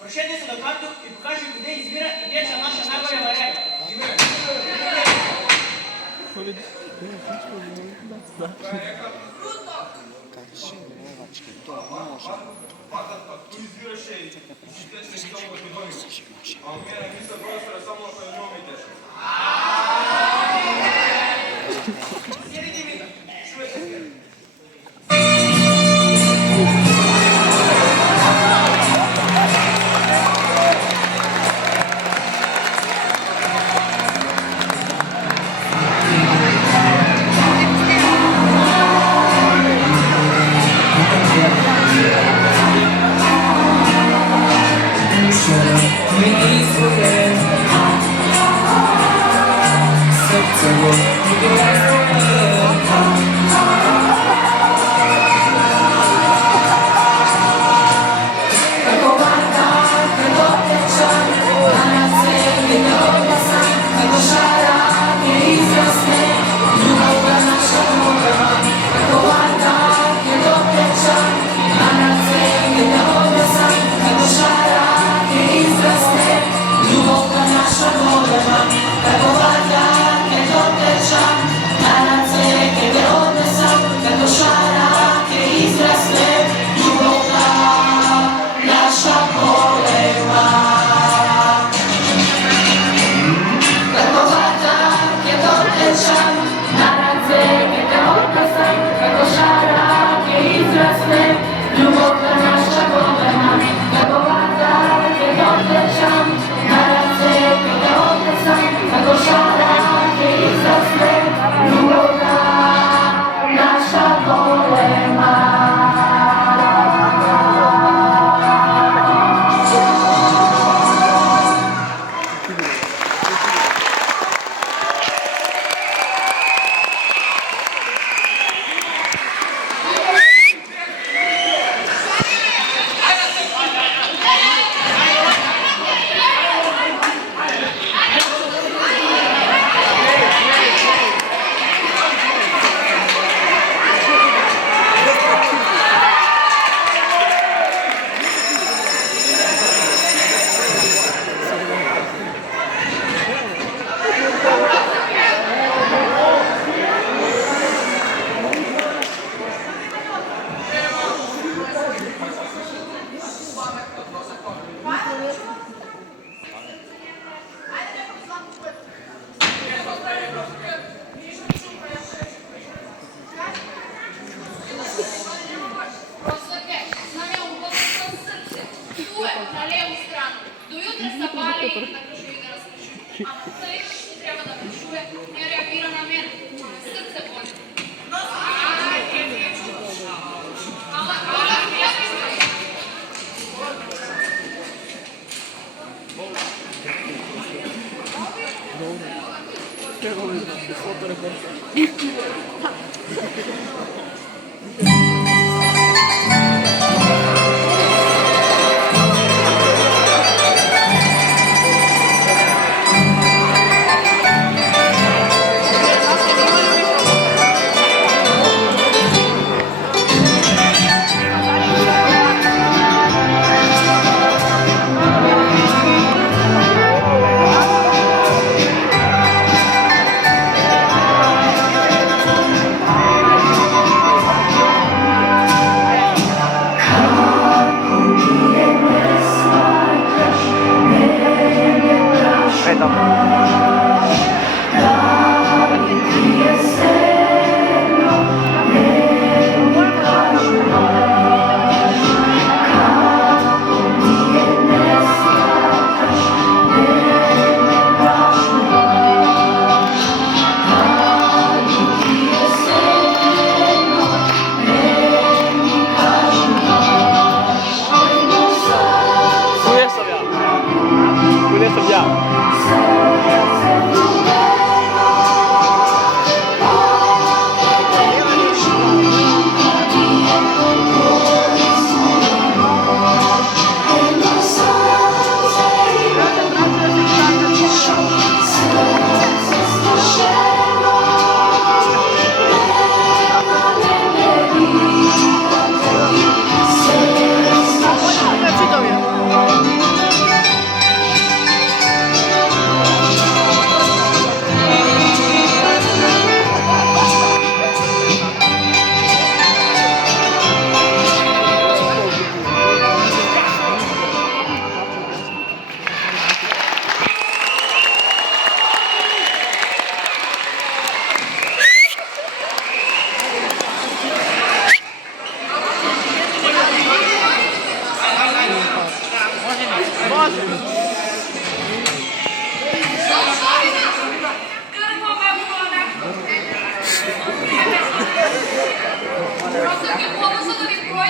Прошетни се до карту и покажи куде извира и тече наша најголема река. Ту извираше и тече и толку води. А у мене мисля простора само ако ја njome тече. Сједите ми, чуете се.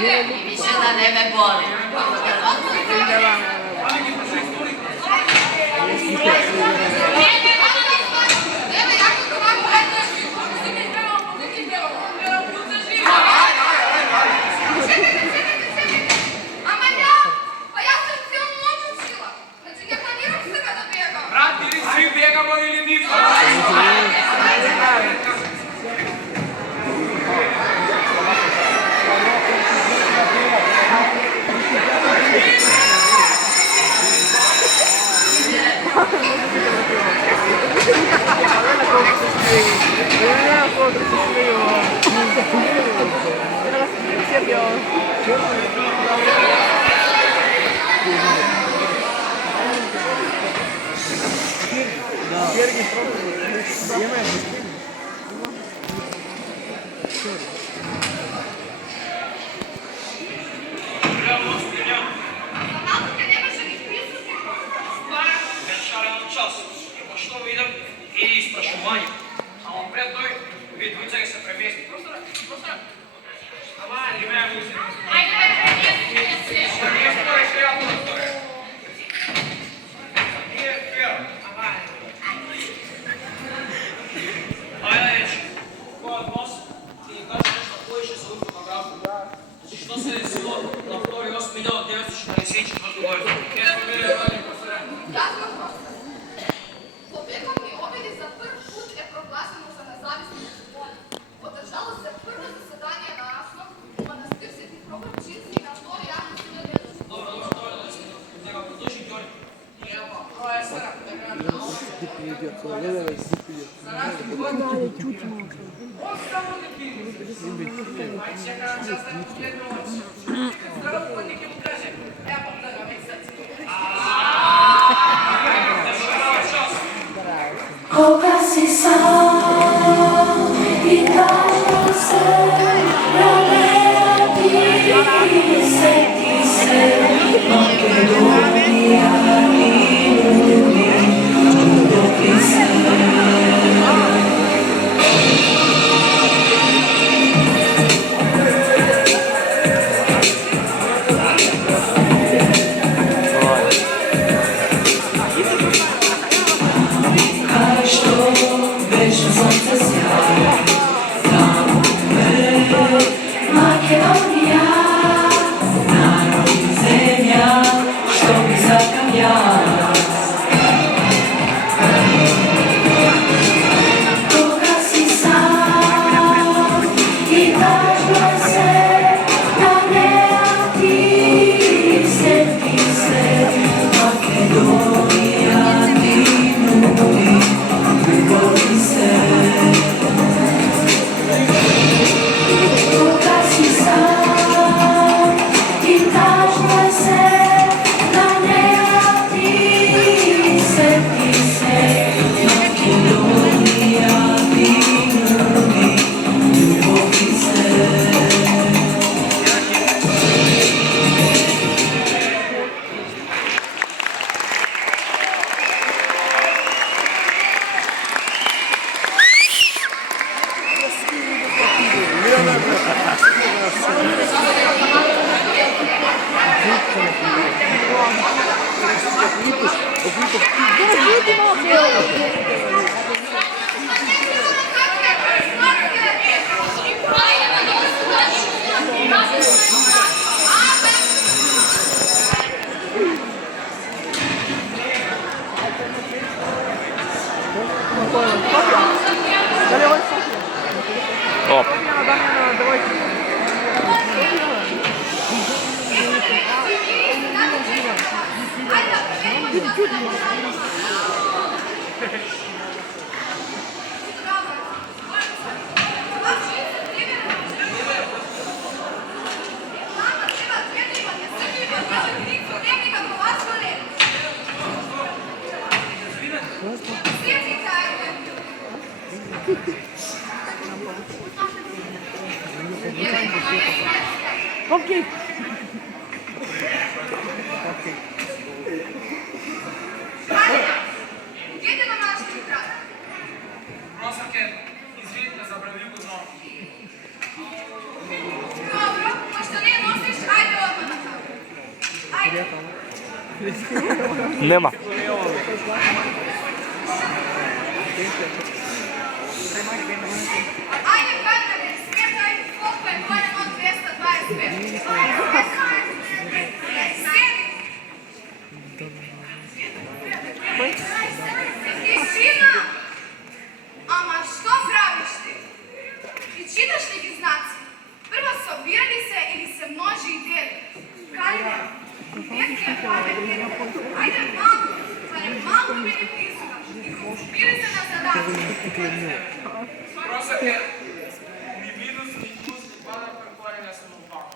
Ajde, i više da ne me boli. Koga si sam i dažno se ralerati seti se Makedonija i ljudi ljubi se. Makedonija, narod i zemlja, što bi zakam jaz. Koga si sam i tažno se ralerati seti se Makedonija ti nudi ljubavi se. Okay. Gdje na mašti kraj? Prosake, izvinite, zabravio go znovu. Dobro, pa što nije nos Нема. Ajde, Bernarde, smetaj, koliko je barem od 225. Tišina! Ama što praviš ti? Ti čitaš li ti znaci? Prvo sobirani se ili se može i deliti. Kajde, uvijek je pametni. Ajde malo, barem malo mi ne prisukaš. Bili se na zadatku. Въпросът е, ни видност, ни вкус, ни пада към корена съм опал.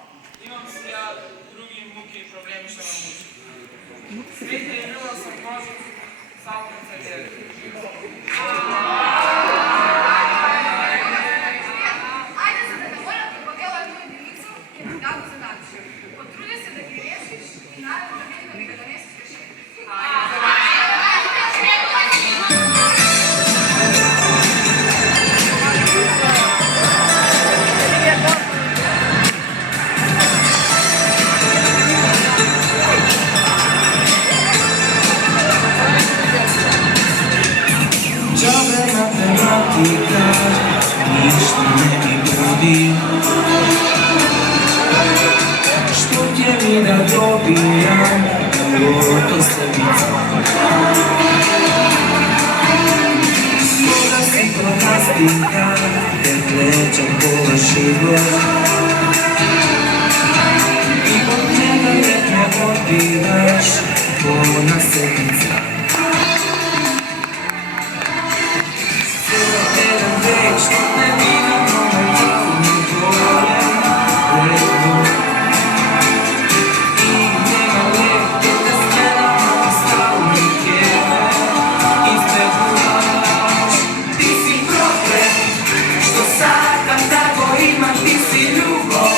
Имам сега други муки и проблеми ще ме мучи. Свете и мила съм Божик, само не се гледа. Ajde se da ne moram ti podela jednu jedinicu, jer ti dam zadaciju. Potrudi se da ti rešiš i naravno da vidim da mi ga doneseš rešenje. Džabe matematika, ništa ne mi budi. Što će mi da dobijam, to sebica. Svoga si prokastinka, te plećam pola život. I od njega uvijek me odbiraš, polna sebica. Što ne vidim momentalno gore, redno. I nema leke da smenamo stavnike, izbegavaš. Ti si problem, što sakam tako imam, ti si ljubav.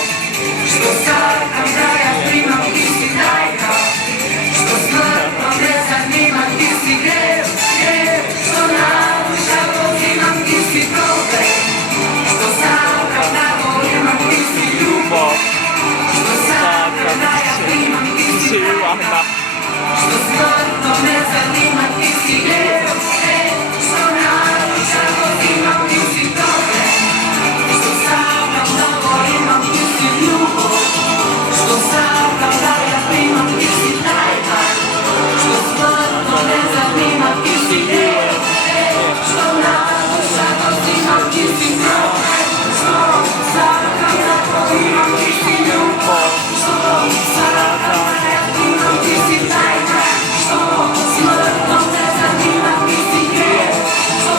Što sakam da ja primam, ti si tajna. Što smrtno ne zanimam, ti si grev, što naruša pozimam, ti si problem. Što sakam tako imam, ti si ljubav. Što sakam da ja primam, ti si tajna. Što smrtno ne zanimam, ti si grev, što naruša pozimam, ti si problem. Što sakam tako imam, ti si ljubav. Što sakam da ja primam, ti si tajna. Što smrtno ne zanimam, ti si grev, što naruša pozimam, ti si problem. Što sakam tako imam, ti si ljubav. Što sakam da ja primam, ti si tajna. Što smrtno ne zanimam, ti si grev, što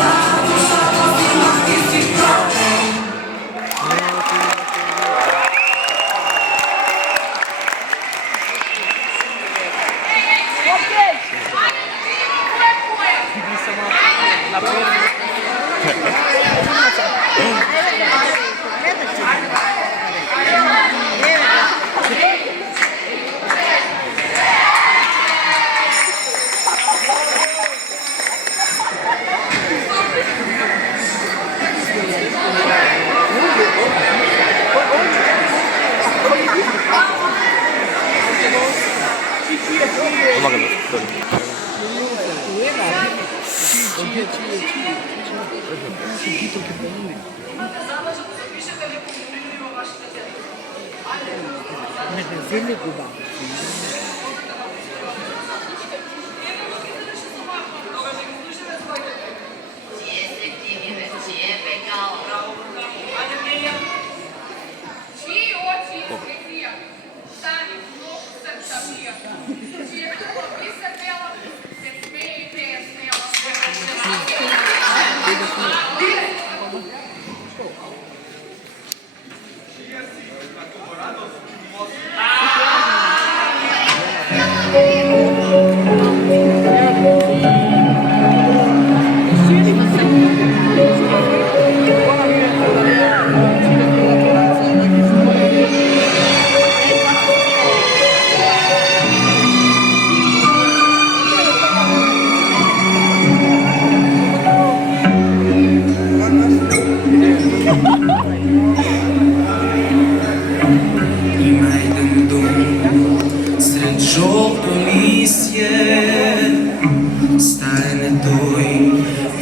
naruša pozimam, ti si problem. Imate zalaža da zapišete neku primljivo vašeg djeteta. Ajde. Jeste ti mi već cijebe kao Ajde, Milija. Čiji oči iskrivija, stani mnogo srca mija. Čije kupa pisa tela, se smeje i peje smela.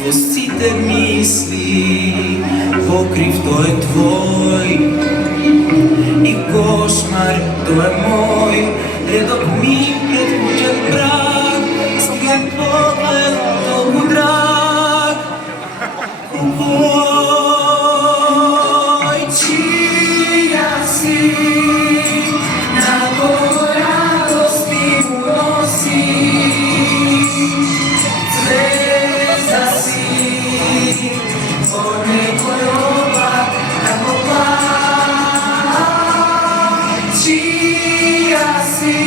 во сите мисли, покрив тој е твој и кошмар тој е мој, редок ми пред куќен праг, сген поглед толку драг. Овој чија си, на кого радост ти му носи, звезда си, о некој облак, како плак. Чија си,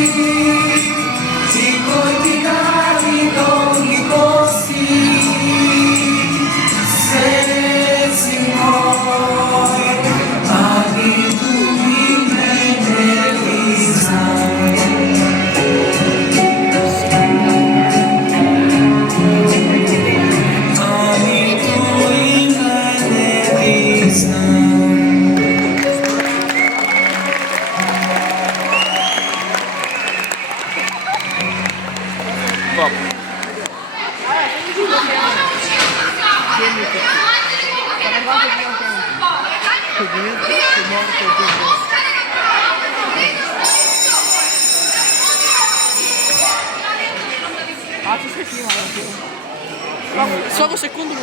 ти кој ти даде долги коси, срци мој, али думи мене ти знам. Али думи мене ти знам. Solo secondo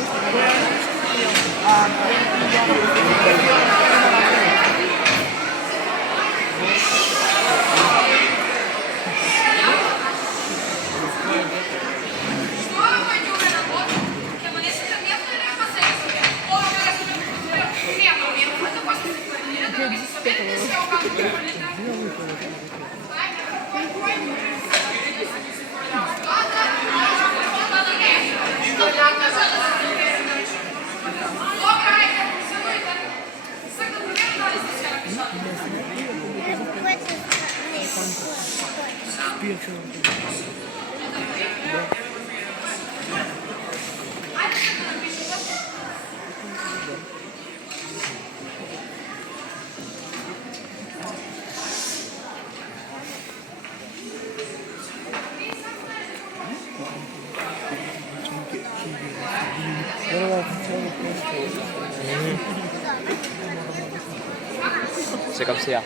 Čekam se ja.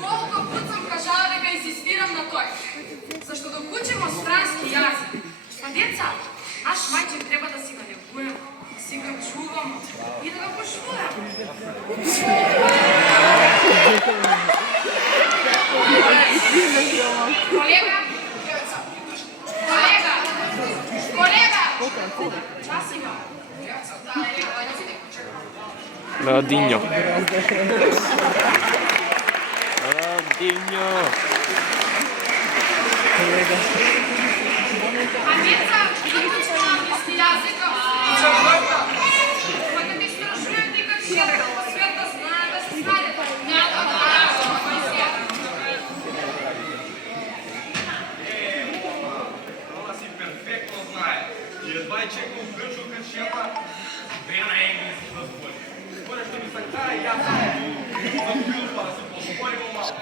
Колку пат сум кажала дека инсистирам на тој, зашто да учимо странски јазик. А деца, наш мајчин треба да си го негуемо, да си го чувамо и да го пошуваме. Колега, час има. Ronaldinho. Ronaldinho. А деца, како ќе англиски јазика? Кога те истражуваат дека цело свет да знае, да се знае. Ona si perfektno znaje. Jedva je čekao u Grču kad šepa veo na engleski da zbori. Skoro što mi sam kraj, ja sam tu zabil pa da se posporimo malo.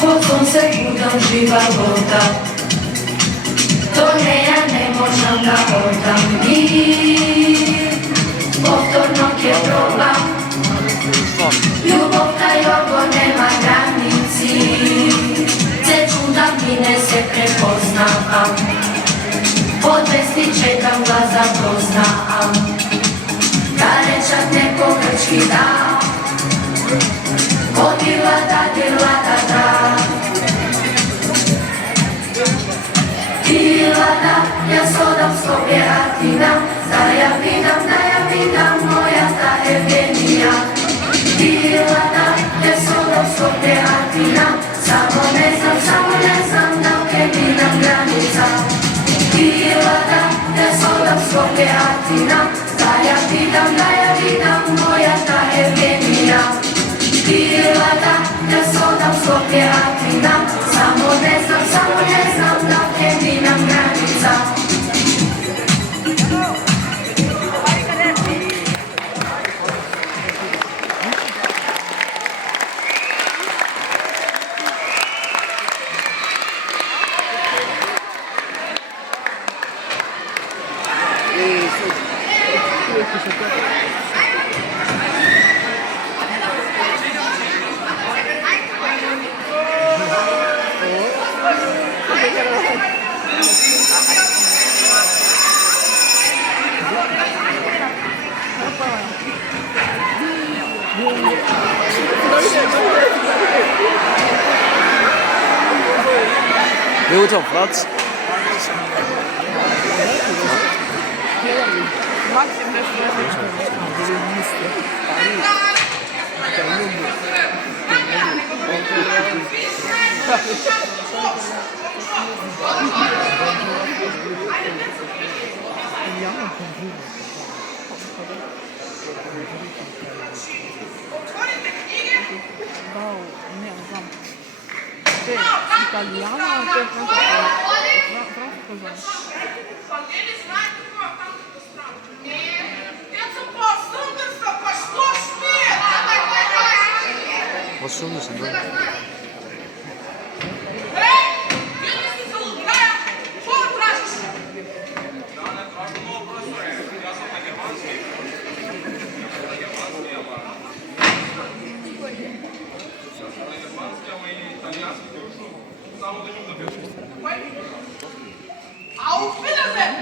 Potom sekundom živa voda, to ne ja ne možem da odam mir. Povtorno je probam, ljubov ta jogo nema granici, se čudam i ne se prepoznavam, odvesti čekam da zapoznam, da rečak neko grčki dan. Odilada, dilada, da. Dilada, ja sodam Skopje Atina, da ja vidam moja ta Evgenija. Dilada, ja sodam Skopje Atina, samo ne znam da je mi nam granica. Dilada, ja sodam Skopje Atina, da ja vidam moja ta Evgenija. Bila da se odam Skopje, Atina. Samo ne znam da tebi nam granica. Wil je op wat? Otvorite knjige. Ne znam. Italijana, to je francuska znam. Pa gdje ne znate koja francuska strana? Ne. Ja sam pa sundarska, pa što smijete? Wat zonde ze doen? Ej, gdje si za ludaja? Što tražiš? Ja ne tražim novo profesore, ja sam na germanski. Italijanski dušu, samo držim da bih. Auf Wiedersehen!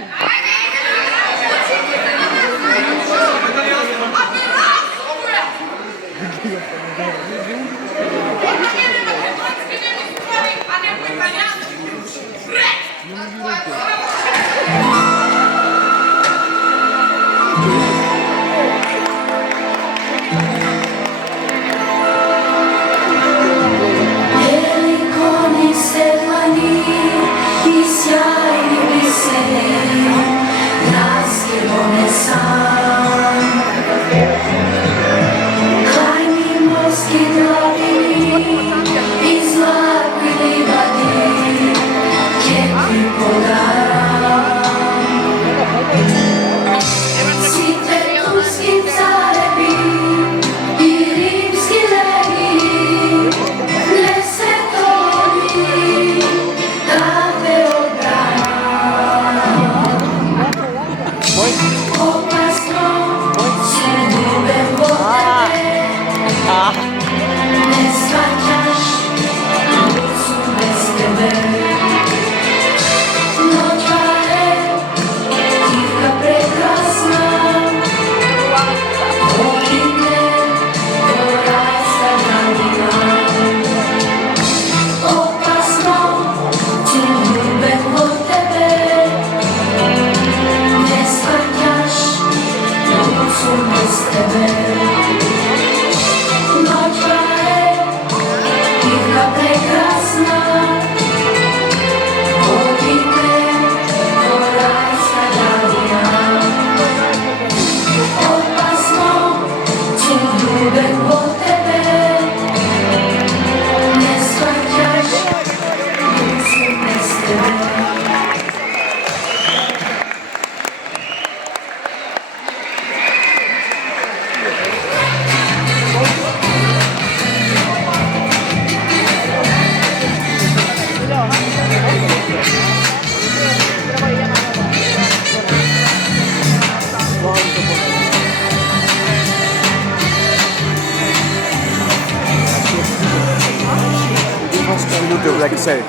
Lekker zeep.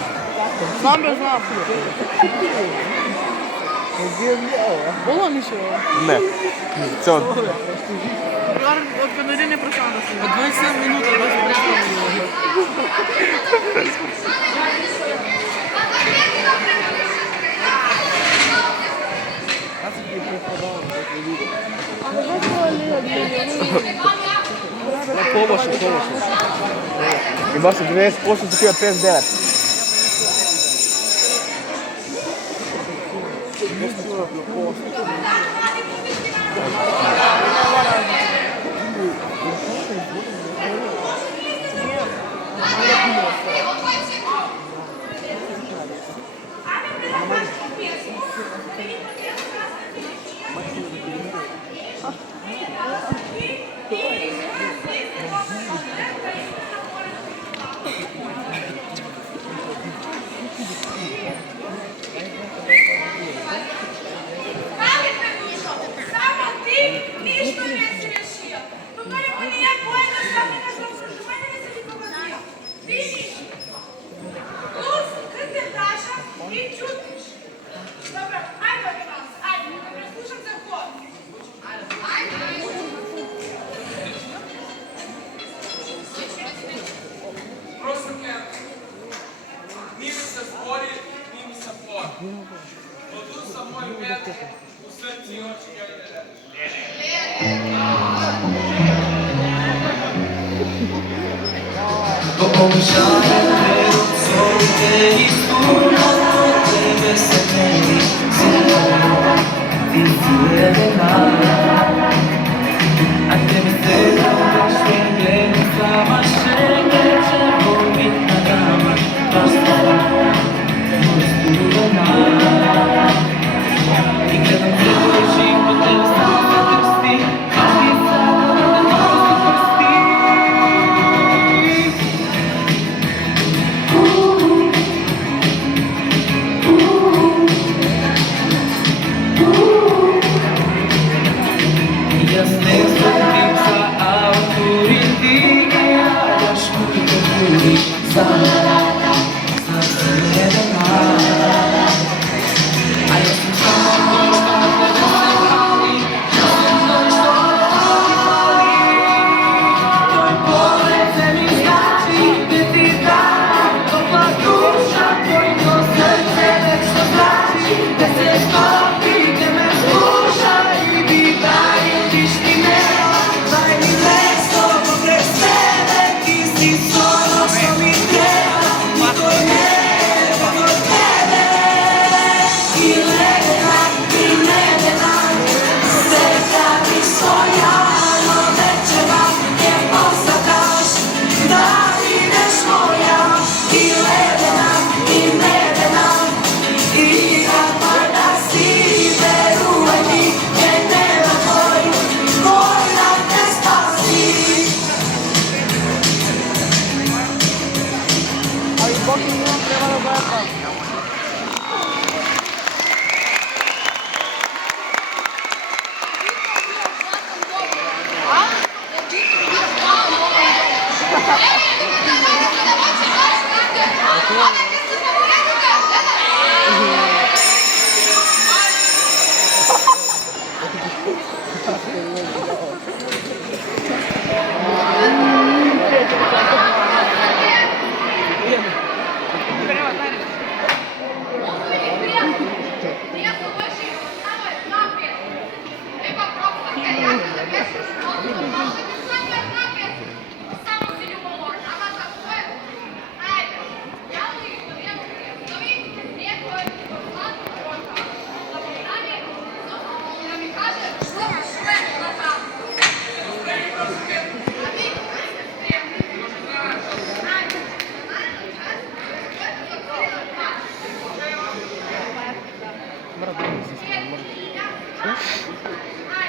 Znam bez znam. Bilo mi se. Ne. Čo? Od kada ne prošao da se. Od 27 minuta baš prešao. Pomoći. Ima se 12%, ti ima 59. Оду са мој вет у срци и очи гледајте. Pomieszane sollte i sturno tebe se meni ti a tebe te da stende sama scende c'è voi na dama basta non sturna i gledam te oči po tebe stane trsti i sada da nosi prsti. Jaz ne zvonim za avtor in ti ne radaš moj tudi za srce denar. A jaz sem samo to, što na tebe se hvali, što sem to, što hvali. Tvoj pogled se mi znači, gde ti dam, topla duša, tvojno srce nešto znači, gde se stopi, gde me sluša i vitaj.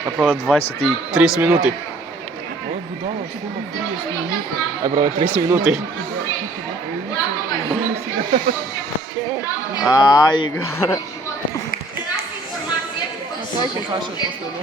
Направо 30 минути. Ова будала снима 30 минути. Направо 30 минути. Игор. Тоа ќе каже последно.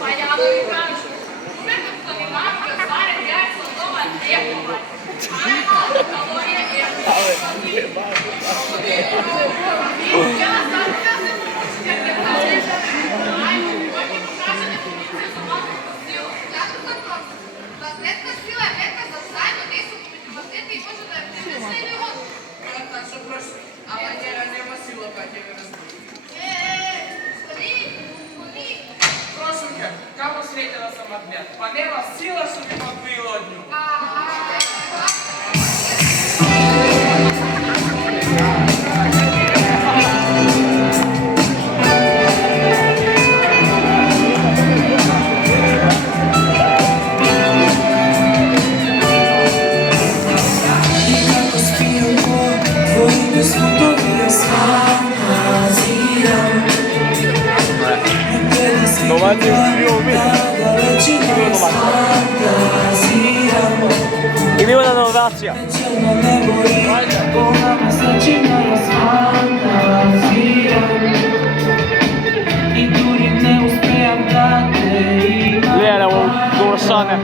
Pa ja da vi kažem, umetom što mi mamka zvare jajca doma lijepova. Ajmo, kalorije ja sam kažem, jer te kažeš, ajmo, koji mi pokažete funkciju za magnetnu silu. Kako za prosto? Magnetna sila je neka za zajedno nisu magneti i može da je prinesne ili od. Tačno prošlo, ali njera nema sila kad je me razbili. Prošlo ke, kako sretila sam magnet? Pa nema sila što bi odbila od nju. Новација успио ми. И ми на новација. Леле, во Горсане.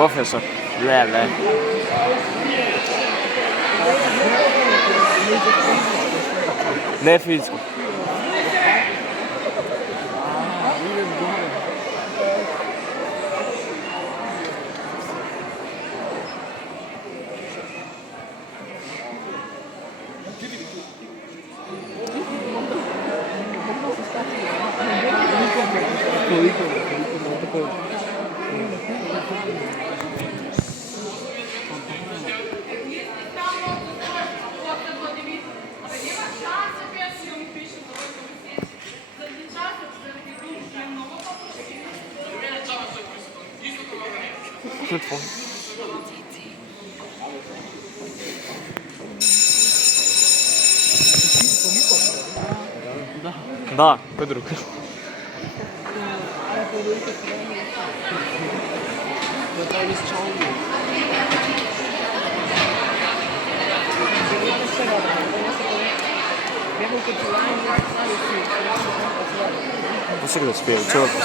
Професор, леле. Не физичко. Телефон. Да, кој друг? Посега да спеја, целата.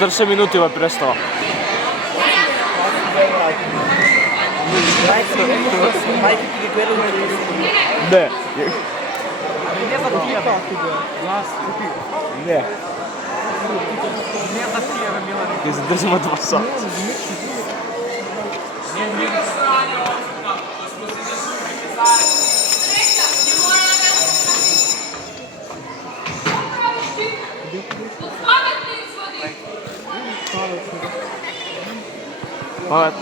40 минути ова представа. Не. Не. Ќе задржиме 2 сата. Druga strana ovoga, da smo se zasupili zajedno. Sreća, ne mora da me uspati. Upravo štite. Od pametne izvodi. Памет.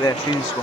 Не, физичко.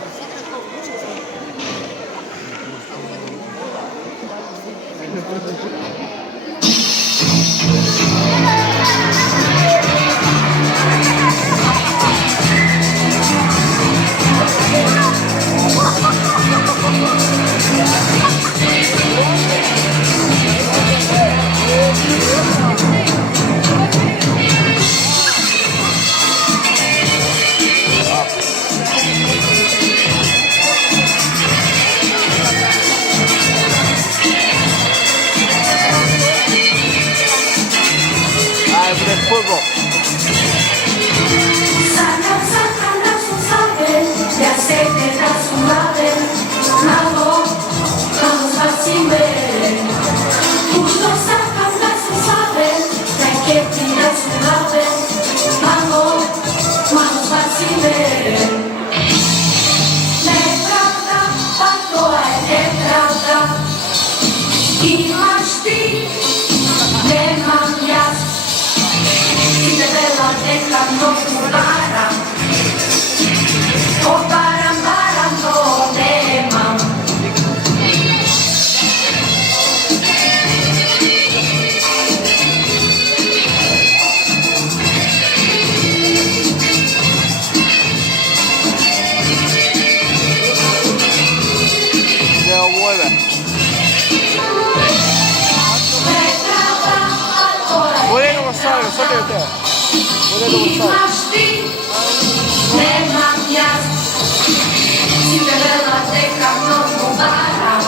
Fútbol. Sacan da su saber, de aceite da su nave, namo, vamos a ver. Justo sacan da su saber, de que tira su nave, namo, vamos a ver. Nepravda, pa to je nepravda, imaš ti, nemam ja. I debela neka noću baram, baram, to nemam. Ne vuelve. Volevo passare, so che te. Imaš ti, nemam ja. I debela neka noću baram,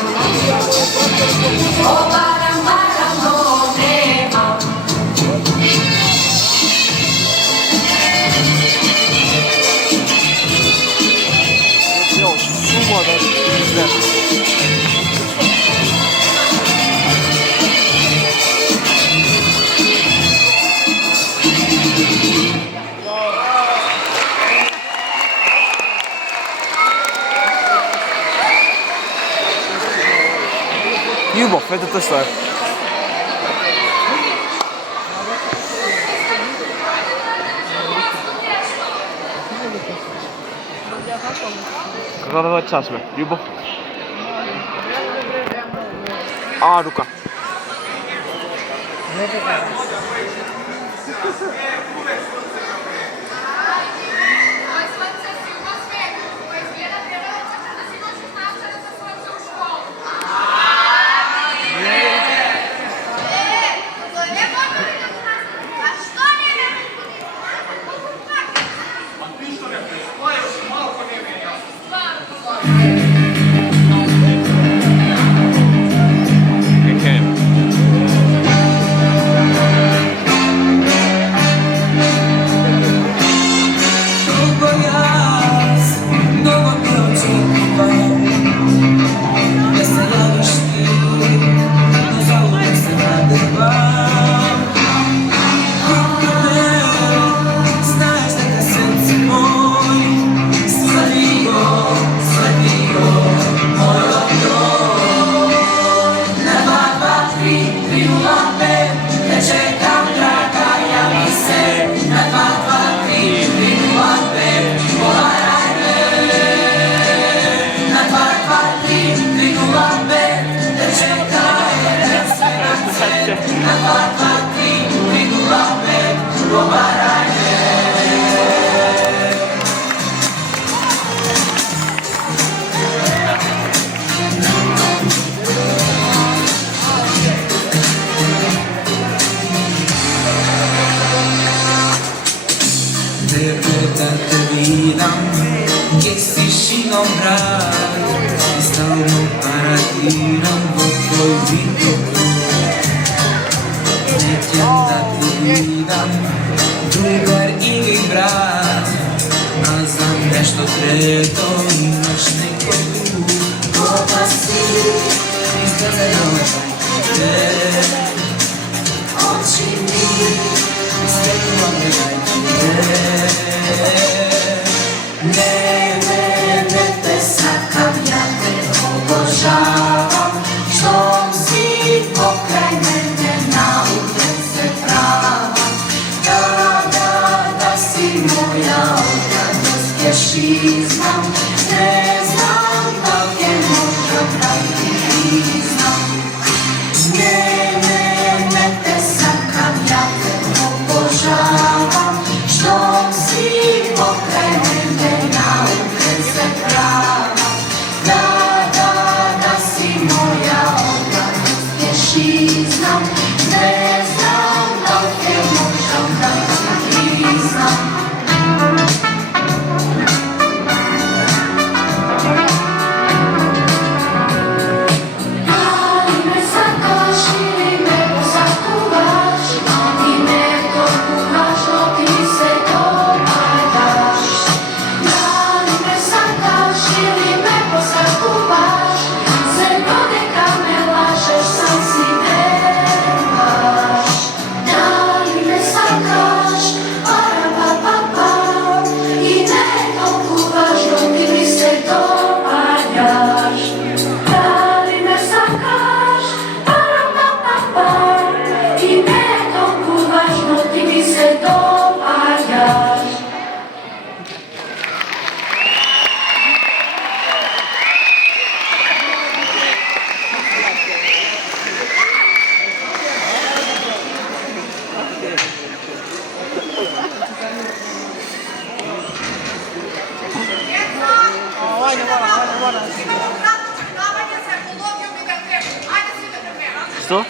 to nemam. Io sumo da Ljubov, ето тоа што е. Како да час бе? Љубов? Рука. pokraj mene nauke se prava. Da si moja odradost, pješizna. Ne znam dok je možda da ti priznam. Ne te sakam, ja te obožavam. Što si pokraj mene nauke se prava. Da si moja odradost, pješizna. Ne znam dok je možda da ti priznam. Što?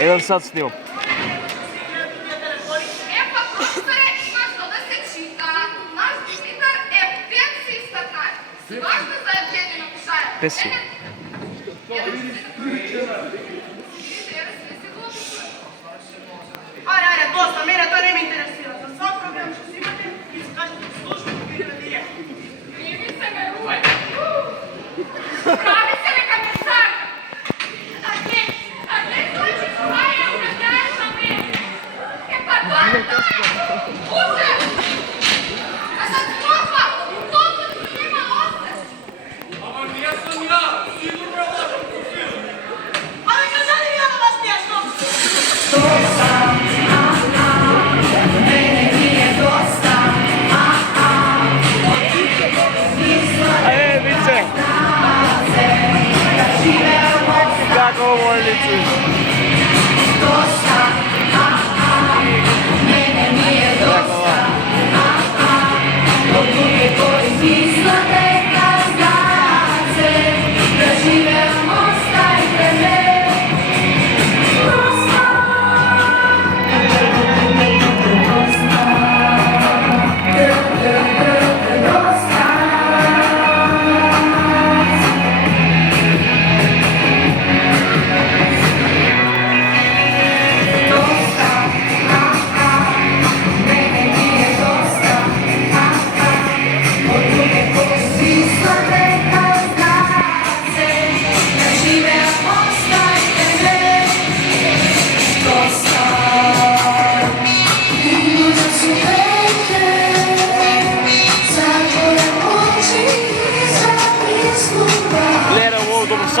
Jedan sat snimam. Epa, profesore, ima što da se čita. Naš dimitar je pensista kraj. Važno za jednu napišaja. Pesu. Ajde, dosta, mene to ne me interesira. Za svak problem što si imate, vi se kažete slušno, pobirate direkt. Primi se me uvoj. Pravi se me kad me saka. A gdje znači svoje uradaješ na mene? E pa to je to! Uče! Katastrofa! Toliko ti nema ostaš! Ама nije sam ja, sigurno je lažem profil. Ali kažali mi ono vas smiješno! Mene nije dosta. Vice! Kako ovo je licu? Dosta. Mene nije dosta. Od druge koji izglede kad zna se da žive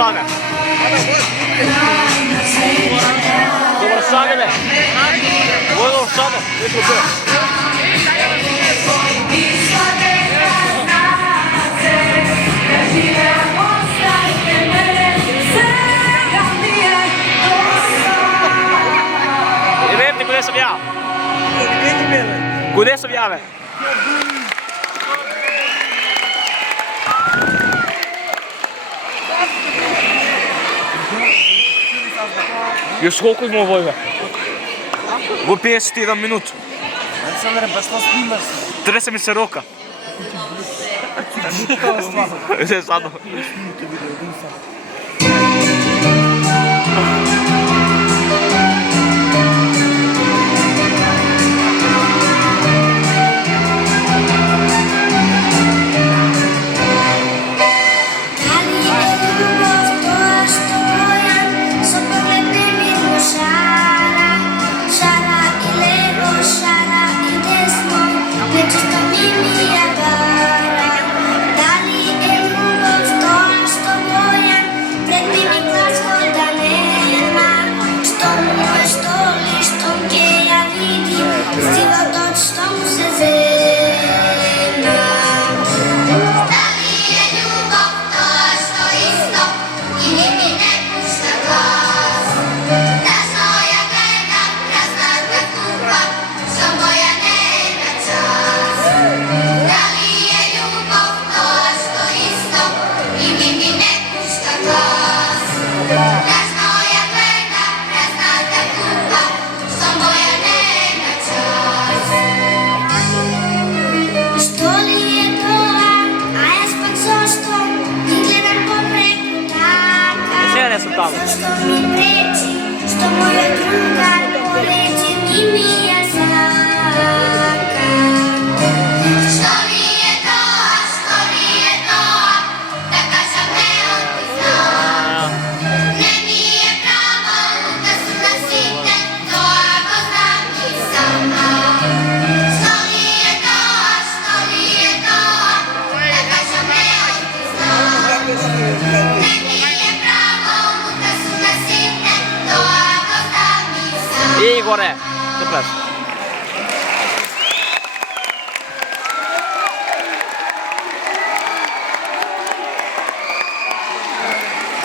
Sane. Dobar Sane, ne. Dobar Sane, ne problem. Ne vem ti, kude sam ja. Kude sam ja, be? Još koliko imamo vojga? Во 51 минут. Александре, па што снимаш? Треса ми се рока. Не, садно. Igore, super.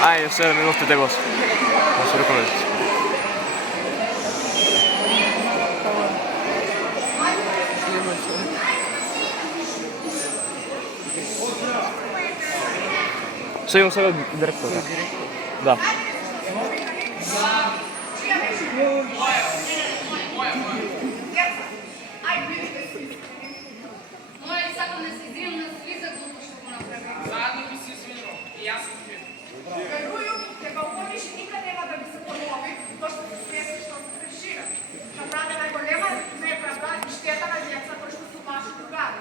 Ajde, 7 minuti de gost. Da se rekoneći. Sve imam sada direktora. Da. Заедно би се извинил. И јас сум крив. Верују, дека ово више никад нема да би се понови, тоа што се свесни што се преживе. Направи најголема неправда и штета на деца кои што се ваши другари.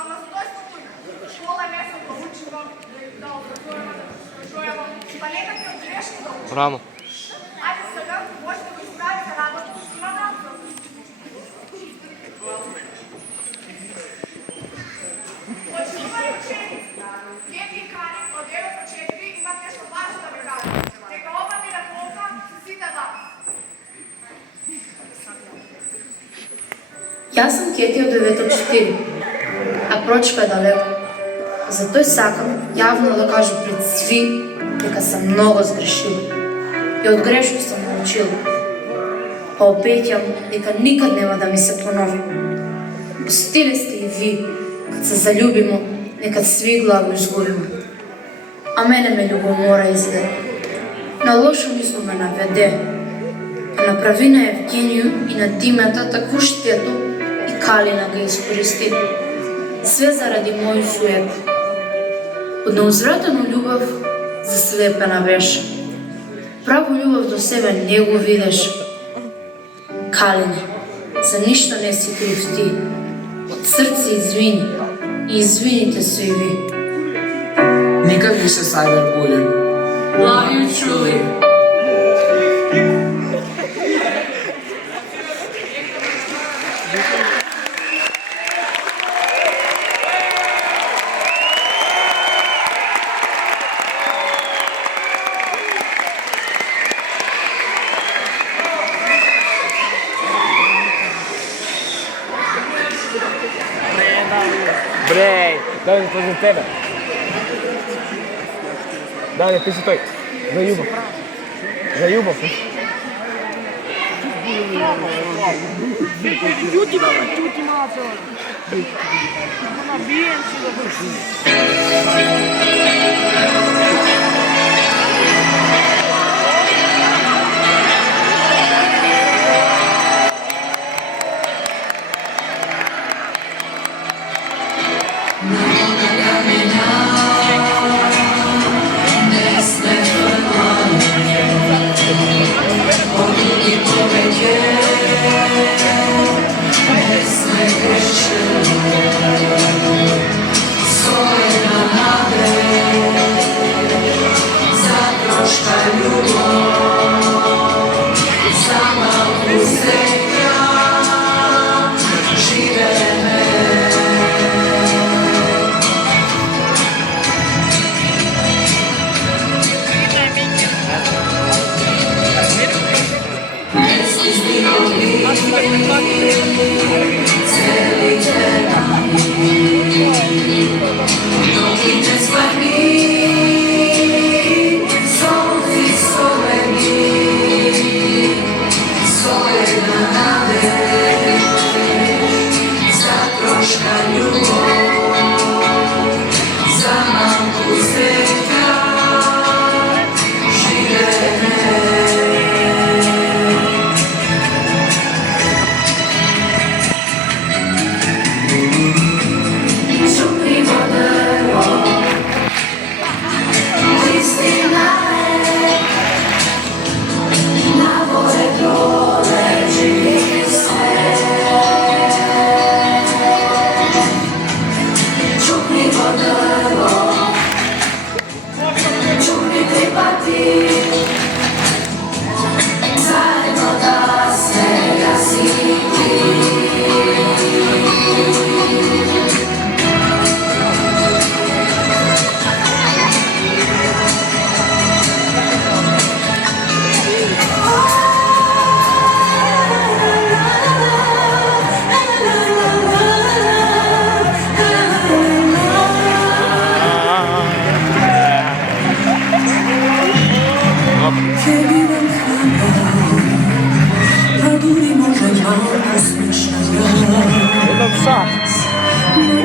Ама стој спокојна. Школа не се да учиме, да образуваме, да стражуваме, па нека ќе грешки да учиме. Рано. Ајде сега можете да го исправите работа на надзор. Почнувај ученици. Гети Кани од 9 до 4 имат нешто важно да ви кажат. Дека ова телефонка се сите вас. Јас сум Кети од 9 до 4, а прочка е далеко. Затоа сакам јавно да кажам пред сви дека сам многу сгрешил и од грешко сум научил. Па обеќам дека никад нема да ми се понови. Стиле сте и ви, кад се заљубимо, некад сви главо изгубимо. А мене ме љубомора изгледа. На лошо мисло ме наведе, а на правина Евгенију и на Димета таку штету и Калина га искористи. Све заради мој сует. Од неузвратено љубав заслепена беше. Право љубав до себе не го видеш. Калине, за ништо не си крив ти. Од срце извини и извините се и ви. Никад више Cyberbullying. Love you truly. тоа за тебе. Да, ти си тој. За Љубов. За Љубов. Ќути малце. Набиjem си да врши.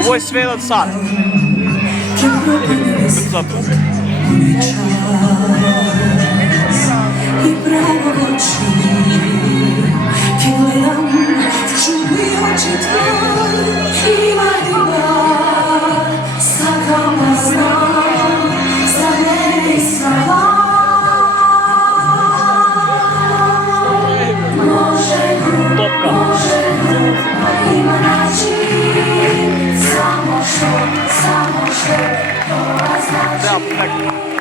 Ovo je sve od sad. I pravo oči ti gledam, čudi oči tvoj. Ima sakam da znam za mene i za može ima način, samo što to znači.